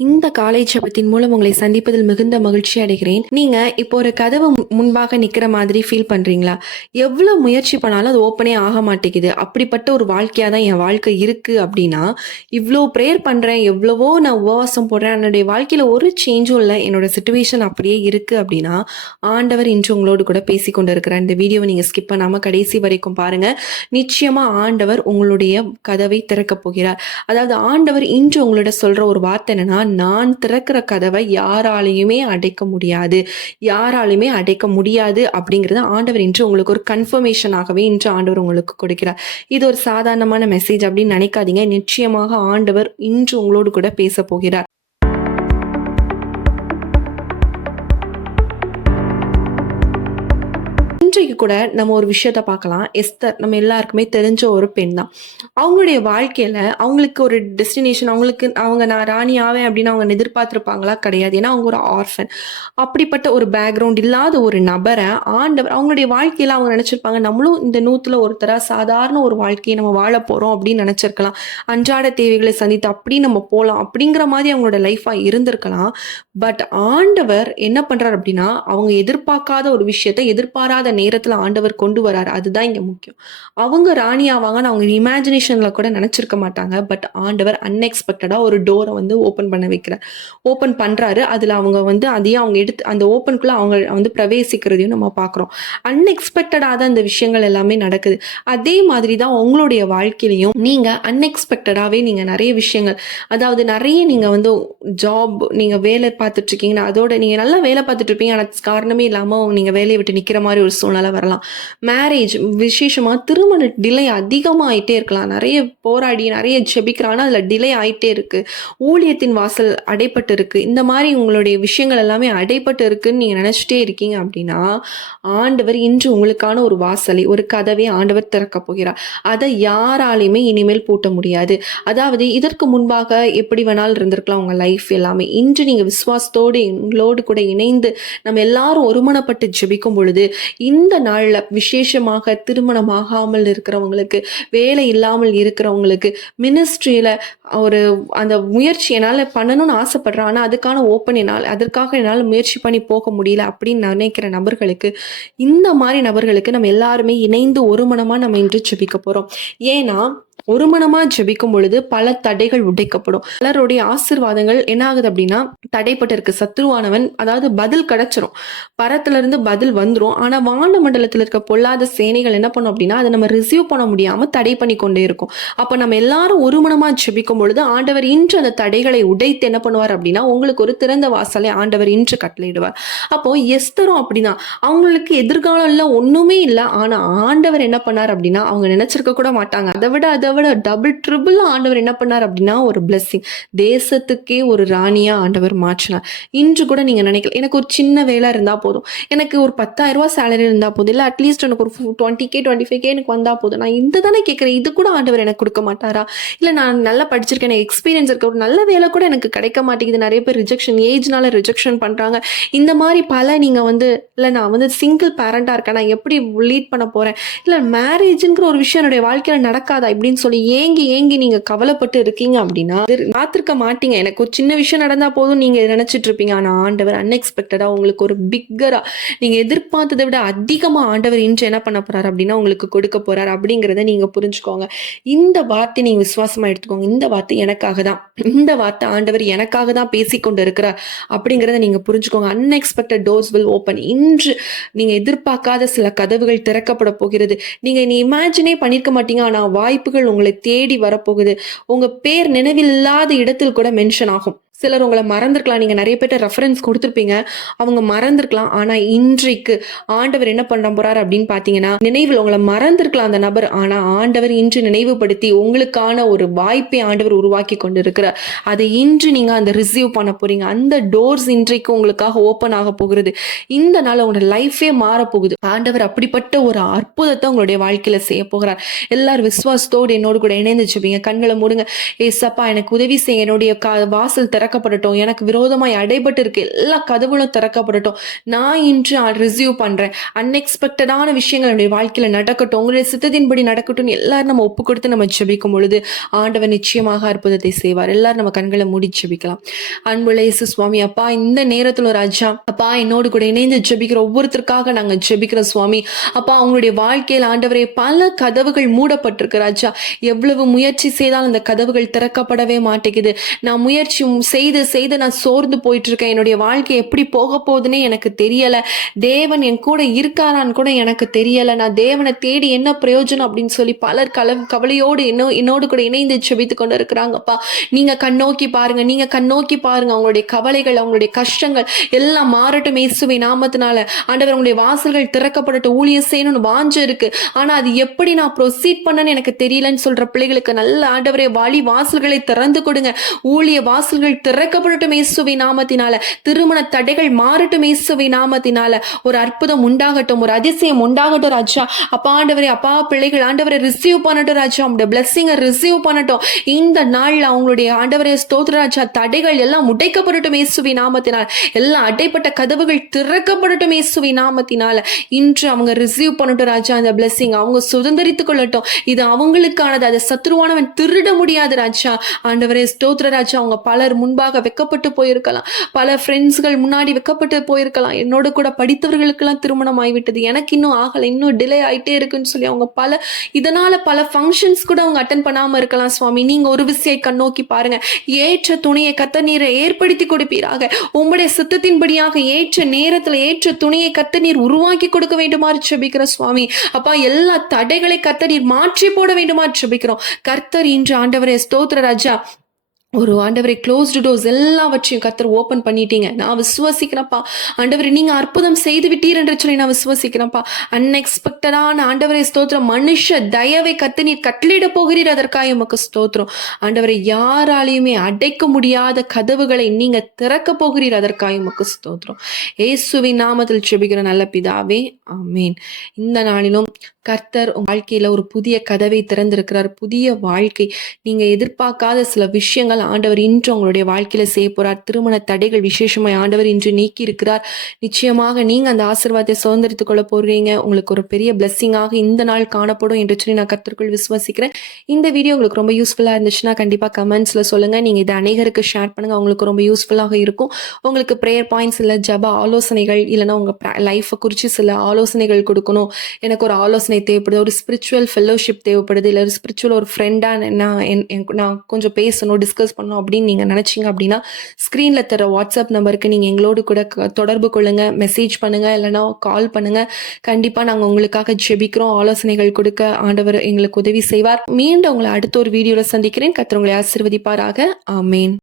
இந்த காலை ஜெபத்தின் மூலம் உங்களை சந்திப்பதில் மிகுந்த மகிழ்ச்சி அடைகிறேன். நீங்க இப்போ ஒரு கதவு முன்பாக நிக்கிற மாதிரி ஃபீல் பண்றீங்களா? எவ்ளோ முயற்சி பண்ணாலும் அது ஓப்பனே ஆக மாட்டேங்குது. அப்படிப்பட்ட ஒரு வாழ்க்கையா தான் என் வாழ்க்கை இருக்கு அப்படின்னா, இவ்ளோ பிரேயர் பண்றேன், எவ்வளவோ நான் உபவாசம் போடுறேன். என்னுடைய வாழ்க்கையில ஒரு சேஞ்சும் இல்ல. என்னோட சிச்சுவேஷன் அப்படியே இருக்கு அப்படின்னா, ஆண்டவர் இன்று உங்களோடு கூட பேசிக் கொண்டிருக்கிறார். இந்த வீடியோவை நீங்க ஸ்கிப் பண்ணாம கடைசி வரைக்கும் பாருங்க. நிச்சயமா ஆண்டவர் உங்களுடைய கதவை திறக்கப் போகிறார். அதாவது ஆண்டவர் இன்று உங்களோட சொல்ற ஒரு வார்த்தை என்னன்னா, நான் திறக்கிற கதவை யாராலையுமே அடைக்க முடியாது. யாராலையுமே அடைக்க முடியாது அப்படிங்கிறது ஆண்டவர் இன்று உங்களுக்கு ஒரு கன்ஃபர்மேஷனாகவே இன்று ஆண்டவர் உங்களுக்கு கொடுக்கிறார். இது ஒரு சாதாரணமான மெசேஜ் அப்படின்னு நினைக்காதீங்க. நிச்சயமாக ஆண்டவர் இன்று உங்களோடு கூட பேசப் போகிறார். இன்றைக்கு கூட நம்ம ஒரு விஷயத்த பார்க்கலாம். எஸ்தர் நம்ம எல்லாருக்குமே தெரிஞ்ச ஒரு பெண் தான். அவங்களுடைய வாழ்க்கையில அவங்களுக்கு ஒரு டெஸ்டினேஷன், அவங்க நான் ராணி ஆவேன் அப்படின்னு அவங்க எதிர்பார்த்திருப்பாங்களா? கிடையாது. ஏன்னா அவங்க ஒரு ஆர்ஃபன். அப்படிப்பட்ட ஒரு பேக்ரவுண்ட் இல்லாத ஒரு நபரை ஆண்டவர் அவங்களுடைய வாழ்க்கையில அவங்க நினைச்சிருப்பாங்க, நம்மளும் இந்த 100ல ஒருத்தரா சாதாரண ஒரு வாழ்க்கையை நம்ம வாழ போறோம் அப்படின்னு நினைச்சிருக்கலாம். அன்றாட தேவைகளை சந்தித்து அப்படி நம்ம போலாம் அப்படிங்கிற மாதிரி அவங்களோட லைஃபா இருந்திருக்கலாம். பட் ஆண்டவர் என்ன பண்றார் அப்படின்னா, அவங்க எதிர்பார்க்காத ஒரு விஷயத்தை எதிர்பாராத நேரத்துல ஆண்டவர் கொண்டு வராரு. அதுதான் இங்க முக்கியம். அவங்க ராணி ஆவாங்கன்னு அவங்க இமேஜினேஷன்ல கூட நினைச்சிருக்க மாட்டாங்க. பட் ஆண்டவர் அன்எக்ஸ்பெக்டடா ஒரு டோரை வந்து ஓபன் பண்ண வைக்கிறார். ஓபன் பண்றாரு. அதுல அவங்க வந்து அதையும் அவங்க எடுத்து அந்த ஓப்பனுக்குள்ள அவங்க வந்து பிரவேசிக்கிறதையும் நம்ம பார்க்குறோம். அன்எக்ஸ்பெக்டடா தான் இந்த விஷயங்கள் எல்லாமே நடக்குது. அதே மாதிரி தான் உங்களுடைய வாழ்க்கையிலையும் நீங்க அன்எக்ஸ்பெக்டடாவே நீங்க நிறைய விஷயங்கள், அதாவது நிறைய நீங்க வந்து நீங்க வேலை பார்த்துட்டு இருக்கீங்கன்னா, அதோட நீங்க நல்லா வேலை பார்த்துட்டு இருப்பீங்க. ஆனா காரணமே இல்லாம நீங்க வேலையை விட்டு நிக்கிற மாதிரி ஒரு சூழ்நிலை வரலாம். மேரேஜ் விசேஷமா திருமண டிலே அதிகமாயிட்டே இருக்கலாம். நிறைய போராடி நிறைய ஜெபிக்கிறாங்கன்னா அதுல டிலே ஆயிட்டே இருக்கு. ஊழியத்தின் வாசல் அடைப்பட்டு இருக்கு. இந்த மாதிரி உங்களுடைய விஷயங்கள் எல்லாமே அடைப்பட்டு இருக்குன்னு நீங்க நினைச்சிட்டே இருக்கீங்க அப்படின்னா, ஆண்டவர் இன்று உங்களுக்கான ஒரு வாசலை, ஒரு கதவை ஆண்டவர் திறக்க போகிறார். அதை யாராலையுமே இனிமேல் பூட்ட முடியாது. அதாவது இதற்கு முன்பாக எப்படி வேணாலும் இருந்திருக்கலாம் உங்க லைஃப் எல்லாமே. இன்று நீங்க விசுவாசத்தோடு எங்களோடு கூட இணைந்து நம்ம எல்லாரும் ஒருமனப்பட்டு ஜெபிக்கும் பொழுது, இந்த நாள்ல விசேஷமாக திருமணமாகாமல் இருக்கிறவங்களுக்கு, வேலை இல்லாமல் இருக்கிறவங்களுக்கு, மினிஸ்ட்ரியில ஒரு அந்த முயற்சி என்னால பண்ணணும்னு ஆசைப்படுறேன், ஆனா அதுக்கான அதற்காக என்னால் முயற்சி பண்ணி போக முடியல அப்படின்னு நினைக்கிற நபர்களுக்கு, இந்த மாதிரி நபர்களுக்கு நம்ம எல்லாருமே இணைந்து ஒரு மனமா நம்ம இன்று ஜெபிக்க போறோம். ஏன்னா ஒரு மனமா ஜெபிக்கும் பொழுது பல தடைகள் உடைக்கப்படும். பலருடைய ஆசீர்வாதங்கள் என்ன ஆகுது அப்படின்னா தடைப்பட்டு இருக்கு. சத்ருவானவன் அதாவது பதில் கிடைச்சிரும், பரத்துல இருந்து பதில் வந்துரும். ஆனா வான மண்டலத்துல இருக்க பொல்லாத சேனைகள் என்ன பண்ணும் அப்படின்னா அதை நம்ம ரிசீவ் பண்ண முடியாம தடை பண்ணி கொண்டே இருக்கும். அப்ப நம்ம எல்லாரும் ஒரு மனமா ஜெபிக்கும் பொழுது ஆண்டவர் இன்று அந்த தடைகளை உடைத்து என்ன பண்ணுவார் அப்படின்னா உங்களுக்கு ஒரு திறந்த வாசலை ஆண்டவர் இன்று கட்டளையிடுவார். அப்போ எஸ்தரும் அப்படிதான். அவங்களுக்கு எதிர்காலம்ல ஒண்ணுமே இல்லை. ஆனா ஆண்டவர் என்ன பண்ணார் அப்படின்னா அவங்க நினைச்சிருக்க கூட மாட்டாங்க. அதை விட டபுள் ட்ரிபிள் ஆண்டவர் என்ன பண்ணார் அப்படின்னா ஒரு பிளெஸிங், தேசத்துக்கே ஒரு ராணியா ஆண்டவர் மாற்றினார். இன்று கூட நீங்க நினைக்கல, எனக்கு ஒரு சின்ன வேலை இருந்தா போதும், எனக்கு ஒரு 10,000 ரூபாய் சேலரி இருந்தா போதும், இல்ல அட்லீஸ்ட் எனக்கு ஒரு 20K 25K எனக்கு வந்தா போதும், நான் இந்த தானே கேட்கிறேன், இது கூட ஆண்டவர் எனக்கு கொடுக்க மாட்டாரா? இல்ல நான் நல்லா படிச்சிருக்கேன், எனக்கு எக்ஸ்பீரியன்ஸ் இருக்க, ஒரு நல்ல வேலை கூட எனக்கு கிடைக்க மாட்டேங்குது, நிறைய பேர் ரிஜெக்ஷன், ஏஜ்னால ரிஜெக்ஷன் பண்றாங்க, இந்த மாதிரி பல நீங்க வந்து இல்ல நான் வந்து சிங்கிள் பேரண்டா இருக்கேன், நான் எப்படி லீட் பண்ண போறேன், இல்ல மேரேஜ்ங்கிற ஒரு விஷயம் என்னுடைய வாழ்க்கையில நடக்காதா இப்படின்னு சொல்லி ஏங்கி நீங்க கவலைப்பட்டு இருக்கீங்க அப்படின்னா பார்த்திருக்க மாட்டீங்க. எனக்கு ஒரு சின்ன விஷயம் நடந்தா போதும் நீங்க நினைச்சிட்டு இருப்பீங்க. ஆனா ஆண்டவர் அன்எக்ஸ்பெக்டடா உங்களுக்கு ஒரு பிக்கரா, நீங்க எதிர்பார்த்ததை விட அதிகமா ஆண்டவர் இன்று என்ன பண்ண போறாரு அப்படின்னா உங்களுக்கு கொடுக்க போறாரு அப்படிங்கிறத நீங்க புரிஞ்சுக்கோங்க. இந்த வார்த்தை நீங்க விசுவாசமா எடுத்துக்கோங்க. இந்த வார்த்தை எனக்காக தான், இந்த வார்த்தை ஆண்டவர் எனக்காக தான் பேசிக்கொண்டு இருக்கிறார் அப்படிங்கிறத நீங்க புரிஞ்சுக்கோங்க. Unexpected doors will open. இன்று நீங்க எதிர்பார்க்காத சில கதவுகள் திறக்கப்பட போகிறது. நீங்க இனி இமேஜினே பண்ணிருக்க மாட்டீங்க. ஆனா வாய்ப்புகள் உங்களை தேடி வரப்போகுது. உங்க பேர் நினைவில் இல்லாத இடத்தில் கூட மென்ஷன் ஆகும். சிலர் உங்களை மறந்துருக்கலாம். நீங்க நிறைய பேர்ட்ட ரெஃபரன்ஸ் கொடுத்துருப்பீங்க, அவங்க மறந்துருக்கலாம். ஆனா இன்றைக்கு ஆண்டவர் என்ன பண்ண போறாரு அப்படின்னு பாத்தீங்கன்னா, நினைவில் உங்களை மறந்துருக்கலாம் அந்த நபர், ஆனா ஆண்டவர் இன்று நினைவுபடுத்தி உங்களுக்கான ஒரு வாய்ப்பை ஆண்டவர் உருவாக்கி கொண்டு இருக்கிறார். அதை இன்று நீங்க அந்த ரிசீவ் பண்ண போறீங்க. அந்த டோர்ஸ் இன்றைக்கு உங்களுக்காக ஓப்பன் ஆக போகிறது. இந்த நாள் உங்களோட லைஃபே மாற போகுது. ஆண்டவர் அப்படிப்பட்ட ஒரு அற்புதத்தை உங்களுடைய வாழ்க்கையில செய்ய போகிறார். எல்லாரும் விசுவாசத்தோடு என்னோடு கூட இணைந்து ஜெபிங்க. கண்களை மூடுங்க. ஏசப்பா எனக்கு உதவி செய்ய. என்னுடைய வாசல் திறக்கப்படட்டும். எனக்கு விரோதமாய் அடைபட்டு இருக்கு எல்லா கதவுகளும் திறக்கப்படட்டும். நான் இன்று ரிசீவ் பண்றேன். அன்எக்ஸ்பெக்டடான விஷயங்கள் என்னுடைய வாழ்க்கையில நடக்கட்டும். உங்களுடைய சித்தத்தின்படி நடக்கட்டும். எல்லாரும் நம்ம ஒப்பு கொடுத்து நம்ம ஜெபிக்கும் பொழுது ஆண்டவர் நிச்சயமாக அற்புதத்தை செய்வார். எல்லாரும் நம்ம கண்களை மூடி ஜெபிக்கலாம். அன்புள்ள இயேசு சுவாமி, அப்பா இந்த நேரத்துல ராஜா அப்பா என்னோடு கூட இணைந்து ஜெபிக்கிற ஒவ்வொருத்தருக்காக நாங்க ஜெபிக்கிறோம் சுவாமி. அப்பா அவங்களுடைய வாழ்க்கையில் ஆண்டவரே பல கதவுகள் மூடப்பட்டிருக்கு ராஜா. எவ்வளவு முயற்சி செய்தாலும் அந்த கதவுகள் திறக்கப்படவே மாட்டேங்குது. நான் முயற்சி செய்து செய்து நான் சோர்ந்து போயிட்டு இருக்கேன். என்னுடைய வாழ்க்கை எப்படி போக போகுதுன்னே எனக்கு தெரியல. தேவன் என் கூட இருக்காரான்னு கூட எனக்கு தெரியல. நான் தேவனை தேடி என்ன பிரயோஜனம் அப்படின்னு சொல்லி பலர் கவலையோடு என்னோடு கூட இணைந்து ஜெபித்து கொண்டு இருக்கிறாங்கப்பா. நீங்க கண்ணோக்கி பாருங்க. நீங்க கண்ணோக்கி பாருங்க. அவங்களுடைய கவலைகள், அவங்களுடைய கஷ்டங்கள் எல்லாம் மாறட்டும் இயேசுவை நாமத்தினால. ஆண்டவர் உங்களுடைய வாசல்கள் திறக்கப்படட்டும். ஊழியம் செய்யணும்னு வாஞ்ச இருக்கு, ஆனா அது எப்படி நான் ப்ரொசீட் பண்ணன்னு எனக்கு தெரியலன்னு சொல்ற பிள்ளைகளுக்கு நல்ல ஆண்டவரே வழி வாசல்களை திறந்து கொடுங்க. ஊழிய வாசல்கள் திறக்கப்படட்டும் இயேசுவை நாமத்தினால. திருமண தடைகள் மாறட்டும் இயேசுவை நாமத்தினால. ஒரு அற்புதம் உண்டாகட்டும், ஒரு அதிசயம் உண்டாகட்டும் ராஜா. அப்பா ஆண்டவரே, அப்பா பிள்ளைகள் ஆண்டவரை ரிசீவ் பண்ணட்டும் ராஜா. உங்களுடைய பிளெஸிங்கை ரிசீவ் பண்ணட்டும். இந்த நாள்ல அவங்களுடைய ஆண்டவரே ஸ்தோத்திர ராஜா, தடைகள் எல்லாம் உடைக்கப்படட்டும் இயேசுவை நாமத்தினால. எல்லாம் அடைப்பட்ட கதவுகள் திறக்கப்படட்டும் இயேசுவை நாமத்தினால. இன்று அவங்க ரிசீவ் பண்ணட்டும் ராஜா. அந்த பிளெஸிங் அவங்க சுதந்திரித்துக் கொள்ளட்டும். இது அவங்களுக்கானது. அதை சத்துருவானவன் திருட முடியாது ராஜா. ஆண்டவரே ஸ்தோத்திர ராஜா. அவங்க பலர் முன்பாக வெக்கப்பட்டு போயிருக்கலாம். பல ஃப்ரெண்ட்ஸ்கள் முன்னாடி வெக்கப்பட்டு போயிருக்கலாம். என்னோட கூட படித்தவர்களுக்கெல்லாம் திருமணம் ஆகிவிட்டது, எனக்கு இன்னும் ஆகலை, இன்னும் டிலே ஆயிட்டே இருக்குன்னு சொல்லி அவங்க இதனால பல ஃபங்க்ஷன்ஸ் கூட அவங்க அட்டன் பண்ணாம இருக்கலாம் சுவாமி. நீங்க ஒரு விசையை கண்ணோக்கி பாருங்க. ஏற்ற துணியை கர்த்தர் நீரை ஏற்படுத்தி கொடுப்பீராக. உங்களுடைய சித்தத்தின்படியாக ஏற்ற நேரத்துல ஏற்ற துணியை கர்த்தர் நீர் உருவாக்கி கொடுக்க வேண்டுமாறு ஜெபிக்கிற சுவாமி. அப்பா எல்லா தடைகளை கர்த்தர் நீர் மாற்றி போட வேண்டுமாறு ஜெபிக்கிறோம். கர்த்தர் இன்று ஆண்டவரே ஸ்தோத்திர ராஜா ஒரு ஆண்டவரை க்ளோஸ்டு டோர்ஸ் எல்லாவற்றையும் கர்த்தர் ஓப்பன் பண்ணிட்டீங்க. நான் விசுவாசிக்கிறேன்ப்பா. ஆண்டவரை நீங்க அற்புதம் செய்து விட்டீர் என்று சொல்லி நான் விசுவாசிக்கிறேன்ப்பா. அன்எக்ஸ்பெக்டடான ஆண்டவரை ஸ்தோத்திரம். மனுஷ தயவை கர்த்தர் நீர் கட்டளையிட போகிறீர். அதற்காக உமக்கு ஸ்தோத்திரம். ஆண்டவரை யாராலையுமே அடைக்க முடியாத கதவுகளை நீங்க திறக்க போகிறீர். அதற்காக உமக்கு ஸ்தோத்திரம். இயேசுவின் நாமத்தில் ஜெபிக்கிற நல்ல பிதாவே, ஆமீன். இந்த நாளிலும் கர்த்தர் வாழ்க்கையில ஒரு புதிய கதவை திறந்திருக்கிறார். புதிய வாழ்க்கை, நீங்க எதிர்பார்க்காத சில விஷயங்கள் ஆண்டவர் இன்று உங்களுடைய வாழ்க்கையில செய்ய போறார். திருமண தடைகள் விசேஷமாய் ஆண்டவர் இன்று நீக்கி இருக்கிறார். நிச்சயமாக நீங்க அந்த ஆசீர்வாதத்தை சுதந்திரித்துக் கொள்ள போறீங்க. உங்களுக்கு ஒரு பெரிய பிளெஸிங்காக இந்த நாள் காணப்படும் என்று சொல்லி நான் கர்த்தருக்குள் விசுவாசிக்கிறேன். இந்த வீடியோ உங்களுக்கு ரொம்ப யூஸ்ஃபுல்லா இருந்துச்சுன்னா கண்டிப்பா கமெண்ட்ஸ்ல சொல்லுங்க. நீங்க இதை அநேகருக்கு ஷேர் பண்ணுங்க. உங்களுக்கு ரொம்ப யூஸ்ஃபுல்லாக இருக்கும். உங்களுக்கு ப்ரேயர் பாயிண்ட்ஸ் இல்ல ஜப ஆலோசனைகள் இல்லைன்னா உங்க லைஃபை குறித்து சில ஆலோசனைகள் கொடுக்கணும், எனக்கு ஒரு ஆலோசனை தேவைப்படுது, ஒரு ஸ்பிரிச்சுவல் ஃபெல்லோஷிப் தேவைப்படுது, இல்லை ஒரு ஸ்பிரிச்சுவல் ஒரு ஃப்ரெண்டாக நான் கொஞ்சம் பேசணும், டிஸ்கஸ் பண்ணணும் அப்படின்னு நீங்கள் நினச்சிங்க அப்படின்னா ஸ்க்ரீனில் தர வாட்ஸ்அப் நம்பருக்கு நீங்கள் எங்களோடு கூட தொடர்பு கொள்ளுங்க, மெசேஜ் பண்ணுங்கள், இல்லைனா கால் பண்ணுங்கள். கண்டிப்பாக நாங்கள் உங்களுக்காக ஜெபிக்கிறோம். ஆலோசனைகள் கொடுக்க ஆண்டவர் எங்களுக்கு உதவி செய்வார். மீண்டும் உங்களை அடுத்த ஒரு வீடியோவில் சந்திக்கிறேன். கர்த்தர் உங்களை ஆசீர்வதிப்பாராக. ஆமேன்.